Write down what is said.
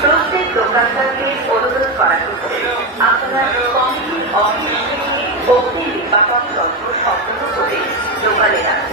প্রত্যেক দোকানদারকে অনুরোধ করা হচ্ছে আপনার কমিটির অফিস থেকে অগ্নি নির্বাপন যন্ত্র সম্পন্ন করে দোকানে রাখুন।